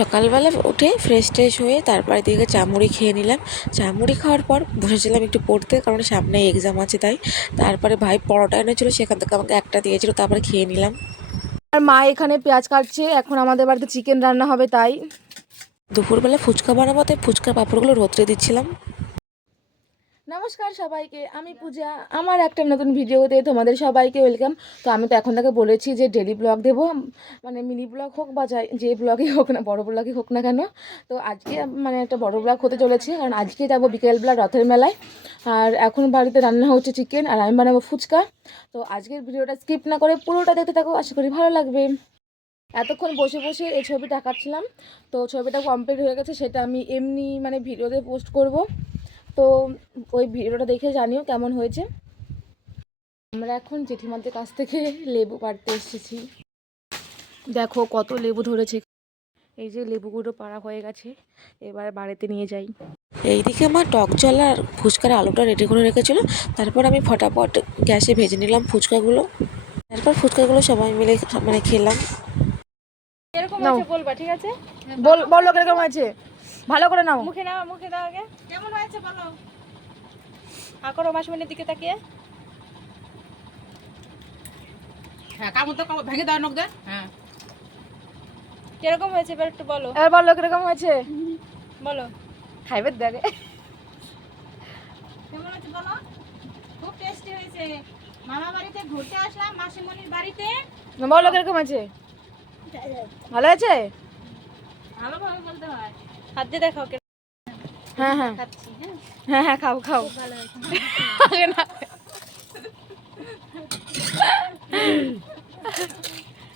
সকালবেলা উঠে ফ্রেশ ট্রেশ হয়ে তারপরে এদিকে চামুড়ি খেয়ে নিলাম। চামুড়ি খাওয়ার পর বসেছিলাম একটু পড়তে, কারণ সামনে এক্সাম আছে তাই। তারপরে ভাই পরোটা এনেছিল, সেখান থেকে আমাকে একটা দিয়েছিল, তারপরে খেয়ে নিলাম। আর মা এখানে পেঁয়াজ কাটছে, এখন আমাদের বাড়িতে চিকেন রান্না হবে তাই। দুপুরবেলা ফুচকা বানাবো তাই ফুচকার পাঁপড়গুলো রোদ্রে দিচ্ছিলাম। নমস্কার সবাইকে, আমি পূজা। আমার একটা নতুন ভিডিওতে তোমাদের সবাইকে ওয়েলকাম। তো আমি তো এখন থেকে বলেছি যে ডেলি ব্লগ দেবো, মানে মিনি ব্লগ হোক বা যে ব্লগই হোক না, বড় ব্লগই হোক না কেন। তো আজকে মানে একটা বড় ব্লগ হতে চলেছে, কারণ আজকে যাবো বিকেলবেলা রথের মেলায়। আর এখন বাড়িতে রান্না হচ্ছে চিকেন, আর আমি বানাবো ফুচকা। তো আজকের ভিডিওটা স্কিপ না করে পুরোটা দেখতে থাকো, আশা করি ভালো লাগবে। এতক্ষণ বসে বসে এই ছবিটা আঁকাচ্ছিলাম, তো ছবিটা কমপ্লিট হয়ে গেছে, সেটা আমি এমনি মানে ভিডিওতে পোস্ট করব। তো ওই ভিডিওটা দেখে জানিও কেমন হয়েছে। আমরা এখন জেঠিমাদের কাছ থেকে লেবু পাড়তে এসেছি। দেখো কত লেবু ধরেছে। এই যে লেবুগুলো পাড়া হয়ে গেছে, এবার বাড়িতে নিয়ে যাই। এইদিকে মা টক জল আর ফুচকার আলুটা রেডি করে রেখেছিল, তারপর আমি ফটাফট গ্যাসে ভেজে নিলাম ফুচকাগুলো। তারপর ফুচকাগুলো সবাই মিলে মানে খেলাম। এরকম আছে বলবা, ঠিক আছে? বলো কিরকম আছে, ভালো করে নাও। মুখে নাও, মুখে দাও আগে। কেমন হয়েছে বলো। করো মাসুমিনের দিকে তাকিয়ে। হ্যাঁ, কামড় তো ভেঙে দাও, নখ দে। হ্যাঁ, কিরকম হয়েছে এবার একটু বলো। এবার বলো কিরকম হয়েছে, বলো খাইবে দেখে। কেমন হয়েছে বলো। খুব টেস্টি হয়েছে। মামা বাড়িতে ঘুরতে আসলাম, মাসিমণির বাড়িতে। বলো কিরকম আছে, ভালো আছে? ভালোভাবে বলতে হয়। হাত দিয়ে দেখাও। হ্যাঁ হ্যাঁ খাচ্ছি। হ্যাঁ, হ্যাঁ হ্যাঁ, খাও খাও। ভালো হয়েছে। আগে না।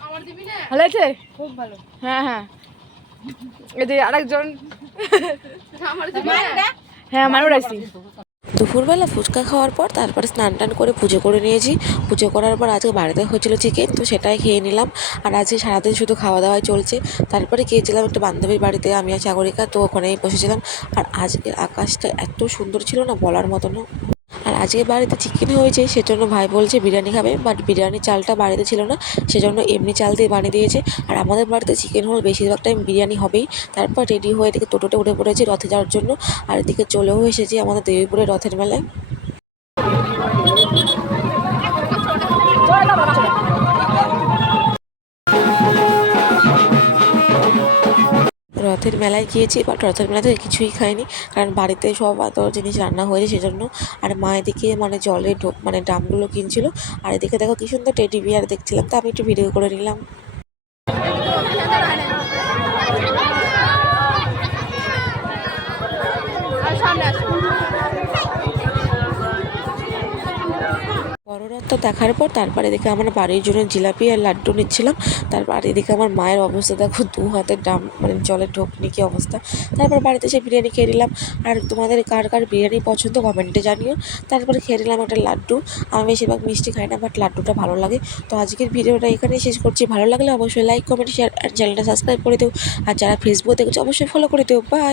আমার দিবি না? ভালো আছে? খুব ভালো। হ্যাঁ হ্যাঁ। এই যে আরেকজন। আমার দিবি না? হ্যাঁ, আমারও রাখছি। দুপুরবেলা ফুচকা খাওয়ার পর তারপরে স্নান টান করে পুজো করে নিয়েছি। পুজো করার পর আজকে বাড়িতে হচ্ছিলো চিকেন, তো সেটাই খেয়ে নিলাম। আর আজকে সারাদিন শুধু খাওয়া দাওয়াই চলছে। তারপরে গিয়েছিলাম একটা বান্ধবীর বাড়িতে, আমি আর সাগরিকা, তো ওখানেই বসেছিলাম। আর আজকের আকাশটা এত সুন্দর ছিল না, বলার মতো না। আর আজকে বাড়িতে চিকেন হয়েছে, সেজন্য ভাই বলছে বিরিয়ানি খাবে, বাট বিরিয়ানির চালটা বাড়িতে ছিল না, সেজন্য এমনি চাল দিয়ে বানিয়ে দিয়েছে। আর আমাদের বাড়িতে চিকেন হলে বেশিরভাগ টাইম বিরিয়ানি হবেই। তারপর রেডি হয়ে এদিকে টোটোতে উঠে পড়েছি রথে যাওয়ার জন্য। আর এদিকে চলেও এসেছি আমাদের দেবীপুরের রথের মেলায়। রথের মেলায় গিয়েছি, বাট রথের মেলাতে কিছুই খাইনি, কারণ বাড়িতে সব এত জিনিস রান্না হয়েছে সেজন্য। আর মা এদিকে মানে জলের মানে ড্রামগুলো কিনছিল, আর এদিকে দেখো কি সুন্দর টেডি বিয়ার দেখছিলাম, তো আমি একটু ভিডিও করে নিলাম। বড় রথটা দেখার পর তারপর এদিকে আমার বাড়ির জন্য জিলাপি আর লাড্ডু নিচ্ছিলাম। তারপর এদিকে আমার মায়ের অবস্থা দেখো, 2 হাতের ডাম মানে জলের ঢোক নিয়ে কী অবস্থা। তারপর বাড়িতে এসে বিরিয়ানি খেয়ে নিলাম। আর তোমাদের কার কার বিরিয়ানি পছন্দ কমেন্টে জানিও। তারপরে খেয়ে নিলাম একটা লাড্ডু। আমি বেশিরভাগ মিষ্টি খাই না, বাট লাড্ডুটা ভালো লাগে। তো আজকের ভিডিওটা এখানেই শেষ করছি। ভালো লাগলে অবশ্যই লাইক কমেন্ট শেয়ার আর চ্যানেলটা সাবস্ক্রাইব করে দিও। আর যারা ফেসবুক দেখছো অবশ্যই ফলো করে দিও। বাই।